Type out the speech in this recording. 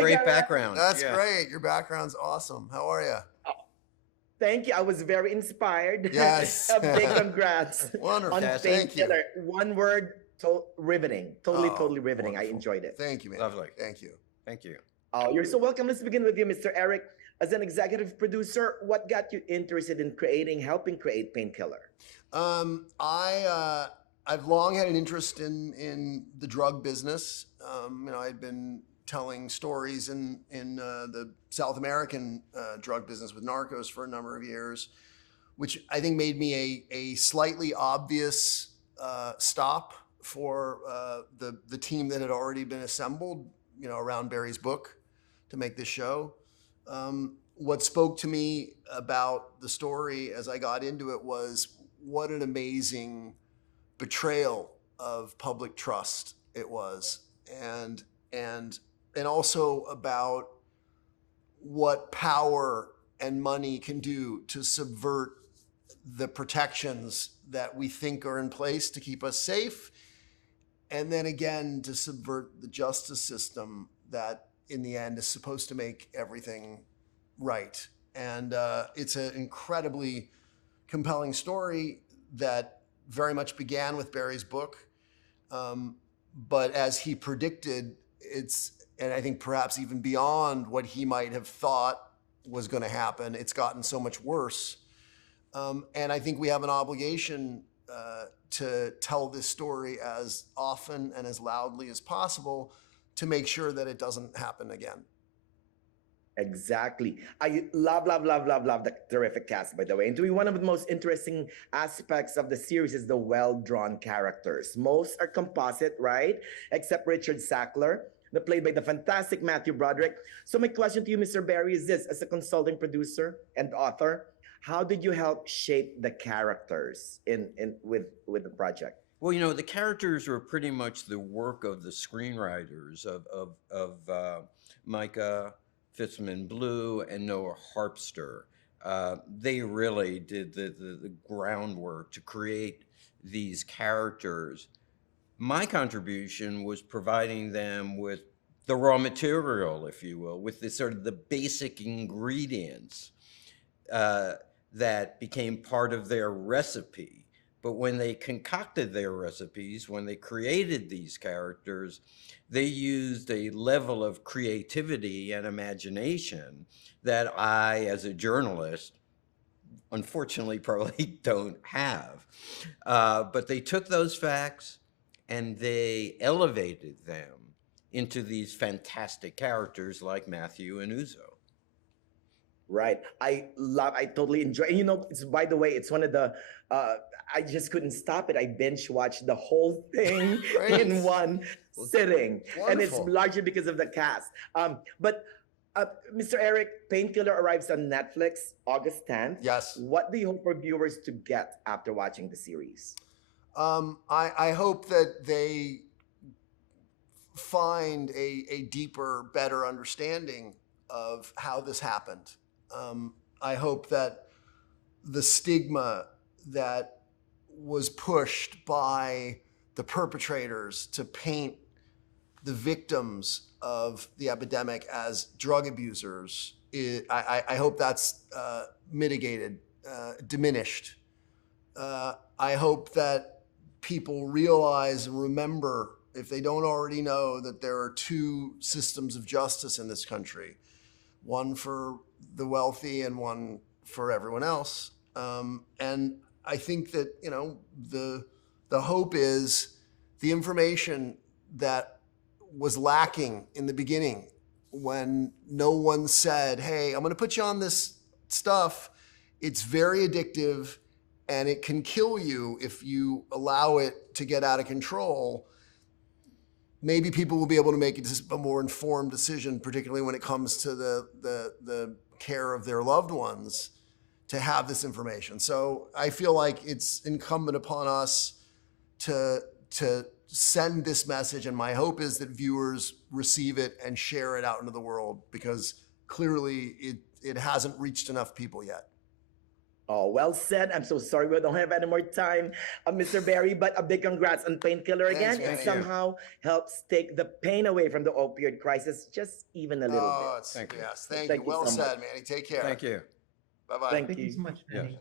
great background. That's great. Your background's awesome. How are you? Thank you. I was very inspired. Yes. A big congrats Wonderful. on Thank you. Painkiller. One word, riveting. Totally riveting. Wonderful. I enjoyed it. Thank you, man. Lovely. Thank you. Thank you. Oh, you're so welcome. Let's begin with you, Mr. Eric. As an executive producer, what got you interested in helping create Painkiller? I've long had an interest in the drug business. I'd been telling stories in the South American drug business with narcos for a number of years, which I think made me a slightly obvious stop for the team that had already been assembled, around Barry's book to make this show. What spoke to me about the story as I got into it was what an amazing betrayal of public trust it was, and also about what power and money can do to subvert the protections that we think are in place to keep us safe, and then again to subvert the justice system that in the end is supposed to make everything right. And it's an incredibly compelling story that very much began with Barry's book, but as he predicted, and I think perhaps even beyond what he might have thought was going to happen, it's gotten so much worse. And I think we have an obligation to tell this story as often and as loudly as possible to make sure that it doesn't happen again. Exactly. I love the terrific cast, by the way. And to me, one of the most interesting aspects of the series is the well-drawn characters. Most are composite, right? Except Richard Sackler, played by the fantastic Matthew Broderick. So my question to you, Mr. Barry, is this: as a consulting producer and author, how did you help shape the characters with the project? Well, the characters were pretty much the work of the screenwriters of Micah Fitzman Blue and Noah Harpster. They really did the groundwork to create these characters. My contribution was providing them with the raw material, if you will, with the sort of the basic ingredients that became part of their recipe. But when they concocted their recipes, when they created these characters, they used a level of creativity and imagination that I, as a journalist, unfortunately probably don't have. But they took those facts and they elevated them into these fantastic characters like Matthew and Uzo. Right. I totally enjoy. And it's, by the way, it's one of the, I just couldn't stop it. I binge watched the whole thing in one sitting. Wonderful. And it's largely because of the cast. But Mr. Eric, Painkiller arrives on Netflix August 10th. Yes. What do you hope for viewers to get after watching the series? I hope that they find a deeper, better understanding of how this happened. I hope that the stigma that was pushed by the perpetrators to paint the victims of the epidemic as drug abusers, I hope that's mitigated, diminished. I hope that people realize and remember, if they don't already know, that there are two systems of justice in this country, one for the wealthy and one for everyone else. And I think that, the hope is the information that was lacking in the beginning when no one said, hey, I'm going to put you on this stuff. It's very addictive and it can kill you if you allow it to get out of control. Maybe people will be able to make a more informed decision, particularly when it comes to the care of their loved ones, to have this information. So I feel like it's incumbent upon us to send this message, and my hope is that viewers receive it and share it out into the world, because clearly it hasn't reached enough people yet. Oh, well said. I'm so sorry we don't have any more time, Mr. Barry, but a big congrats on Painkiller Thanks, again. Manny. It Thank you. somehow helps take the pain away from the opioid crisis just even a little Oh, bit. it's, Thank you. yes. Thank you. Thank you Well so much. said, Manny. Take care. Thank you. Bye bye. Thank Thank you you. so much, Yes. Manny.